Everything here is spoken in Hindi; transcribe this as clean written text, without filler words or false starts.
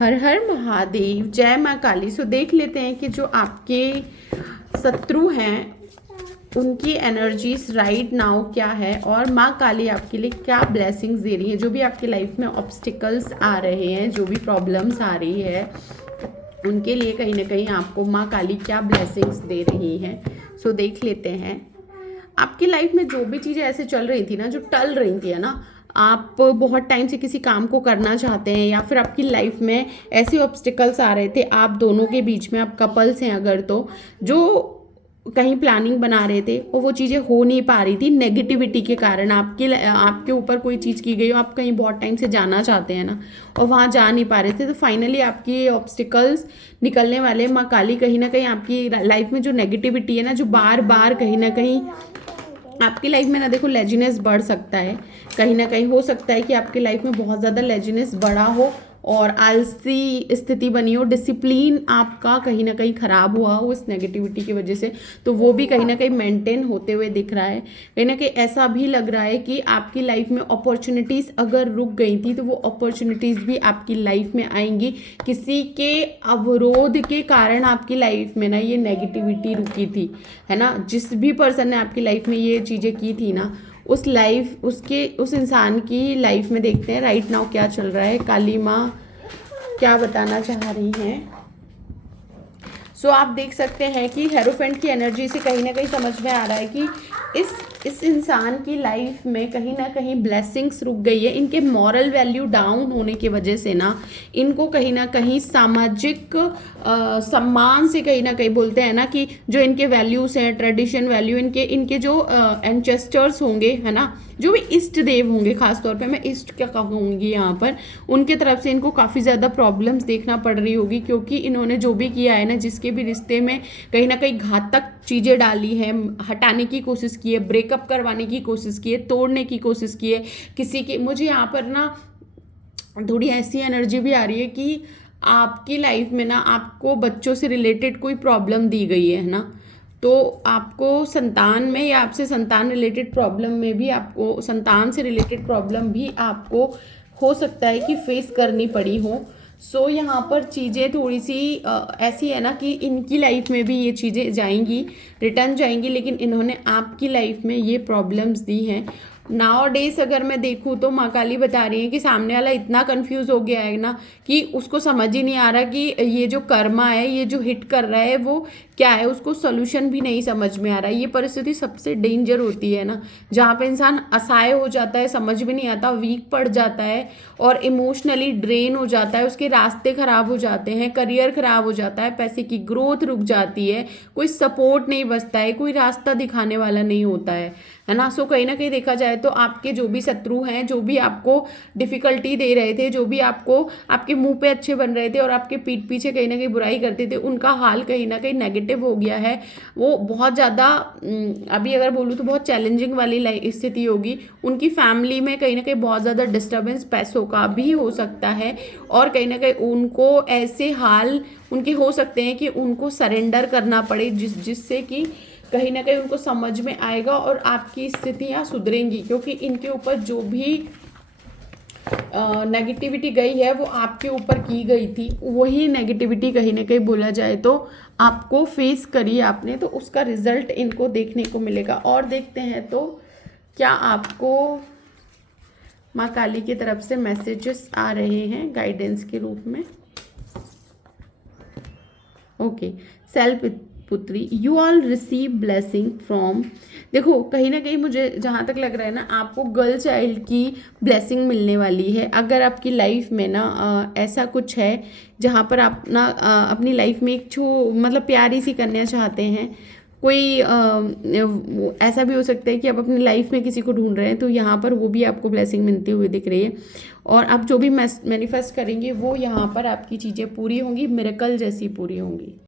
हर हर महादेव, जय माँ काली। सो देख लेते हैं कि जो आपके शत्रु हैं उनकी एनर्जीज राइट नाउ क्या है और माँ काली आपके लिए क्या ब्लेसिंग्स दे रही है। जो भी आपकी लाइफ में ऑब्स्टिकल्स आ रहे हैं, जो भी प्रॉब्लम्स आ रही है, उनके लिए कहीं ना कहीं आपको माँ काली क्या ब्लेसिंग्स दे रही हैं। सो देख लेते हैं। आपकी लाइफ में जो भी चीज़ें ऐसे चल रही थी ना, जो टल रही थी, है ना, आप बहुत टाइम से किसी काम को करना चाहते हैं या फिर आपकी लाइफ में ऐसे ऑब्स्टिकल्स आ रहे थे आप दोनों के बीच में, आप कपल्स हैं अगर, तो जो कहीं प्लानिंग बना रहे थे और वो चीज़ें हो नहीं पा रही थी नेगेटिविटी के कारण। आपके ऊपर कोई चीज़ की गई हो, आप कहीं बहुत टाइम से जाना चाहते हैं ना और वहाँ जा नहीं पा रहे थे, तो फाइनली आपकी ऑब्स्टिकल्स निकलने वाले। माँ काली कहीं ना कहीं आपकी लाइफ में जो नेगेटिविटी है ना, जो बार बार कहीं ना कहीं आपकी लाइफ में ना, देखो, लेजीनेस बढ़ सकता है। कहीं ना कहीं हो सकता है कि आपकी लाइफ में बहुत ज़्यादा लेजीनेस बढ़ा हो और आलसी स्थिति बनी हो, डिसिप्लिन आपका कहीं ना कहीं खराब हुआ हो इस नेगेटिविटी की वजह से, तो वो भी कहीं ना कहीं मेंटेन होते हुए दिख रहा है। कहीं ना कहीं ऐसा भी लग रहा है कि आपकी लाइफ में अपॉर्चुनिटीज़ अगर रुक गई थी तो वो अपॉर्चुनिटीज़ भी आपकी लाइफ में आएंगी। किसी के अवरोध के कारण आपकी लाइफ में ना ये नेगेटिविटी रुकी थी, है ना। जिस भी पर्सन ने आपकी लाइफ में ये चीज़ें की थी ना, उस इंसान की लाइफ में देखते हैं राइट नाउ क्या चल रहा है, काली माँ क्या बताना चाह रही हैं। सो आप देख सकते हैं कि हेरोफेंट की एनर्जी से कहीं ना कहीं समझ में आ रहा है कि इस इंसान की लाइफ में कहीं ना कहीं ब्लेसिंग्स रुक गई है। इनके मॉरल वैल्यू डाउन होने की वजह से ना, इनको कहीं ना कहीं सामाजिक सम्मान से, कहीं ना कहीं बोलते हैं ना कि जो इनके वैल्यूज़ हैं, ट्रेडिशन वैल्यू, इनके जो एंचेस्टर्स होंगे, है ना, जो भी इष्ट देव होंगे, खासतौर पे मैं इष्ट क्या कहूँगी यहाँ पर, उनके तरफ से इनको काफ़ी ज़्यादा प्रॉब्लम्स देखना पड़ रही होगी, क्योंकि इन्होंने जो भी किया है ना, जिसके भी रिश्ते में कहीं ना कहीं घातक चीज़ें डाली हैं, हटाने की कोशिश की है, ब्रेकअप करवाने की कोशिश की है, तोड़ने की कोशिश की है किसी की। मुझे यहाँ पर ना थोड़ी ऐसी एनर्जी भी आ रही है कि आपकी लाइफ में ना आपको बच्चों से रिलेटेड कोई प्रॉब्लम दी गई है ना, तो आपको संतान में या आपसे संतान रिलेटेड प्रॉब्लम में भी, आपको संतान से रिलेटेड प्रॉब्लम भी आपको हो सकता है कि फेस करनी पड़ी हो। सो यहाँ पर चीज़ें थोड़ी सी ऐसी है ना कि इनकी लाइफ में भी ये चीज़ें जाएंगी, रिटर्न जाएंगी, लेकिन इन्होंने आपकी लाइफ में ये प्रॉब्लम्स दी हैं। नाउ डेज अगर मैं देखूँ तो माँ काली बता रही है कि सामने वाला इतना कंफ्यूज हो गया है ना कि उसको समझ ही नहीं आ रहा कि ये जो कर्मा है, ये जो हिट कर रहा है वो क्या है, उसको सोल्यूशन भी नहीं समझ में आ रहा है। ये परिस्थिति सबसे डेंजर होती है ना, जहाँ पे इंसान असहाय हो जाता है, समझ में नहीं आता, वीक पड़ जाता है और इमोशनली ड्रेन हो जाता है, उसके रास्ते खराब हो जाते हैं, करियर खराब हो जाता है, पैसे की ग्रोथ रुक जाती है, कोई सपोर्ट नहीं बचता है, कोई रास्ता दिखाने वाला नहीं होता है ना। सो कहीं ना कहीं देखा जाए तो आपके जो भी शत्रु हैं, जो भी आपको डिफिकल्टी दे रहे थे, जो भी आपको आपके मुंह पे अच्छे बन रहे थे और आपके पीठ पीछे कहीं ना कहीं बुराई करते थे, उनका हाल कहीं ना कहीं नेगेटिव हो गया है। वो बहुत ज़्यादा, अभी अगर बोलूँ तो बहुत चैलेंजिंग वाली स्थिति होगी। उनकी फैमिली में कहीं ना कहीं बहुत ज़्यादा डिस्टर्बेंस पैसों का भी हो सकता है और कहीं ना कहीं उनको ऐसे हाल उनके हो सकते हैं कि उनको सरेंडर करना पड़े, जिससे कि कहीं ना कहीं उनको समझ में आएगा और आपकी स्थितियाँ सुधरेंगी, क्योंकि इनके ऊपर जो भी नेगेटिविटी गई है वो आपके ऊपर की गई थी। वही नेगेटिविटी कहीं ना कहीं बोला जाए तो आपको फेस करी आपने, तो उसका रिजल्ट इनको देखने को मिलेगा। और देखते हैं तो क्या आपको माँ काली की तरफ से मैसेजेस आ रहे हैं गाइडेंस के रूप में। ओके, सेल्फ पुत्री, you all receive blessing from. देखो, कहीं ना कहीं मुझे जहाँ तक लग रहा है ना, आपको गर्ल चाइल्ड की ब्लेसिंग मिलने वाली है। अगर आपकी लाइफ में ना ऐसा कुछ है जहाँ पर आप ना अपनी लाइफ में एक मतलब प्यारी सी कन्या चाहते हैं, कोई ऐसा भी हो सकता है कि आप अपनी लाइफ में किसी को ढूंढ रहे हैं, तो यहाँ पर वो भी आपको ब्लेसिंग मिलती हुई दिख रही है। और आप जो भी मैनिफेस्ट करेंगे वो यहाँ पर आपकी चीज़ें पूरी होंगी, मिरेकल जैसी पूरी होंगी।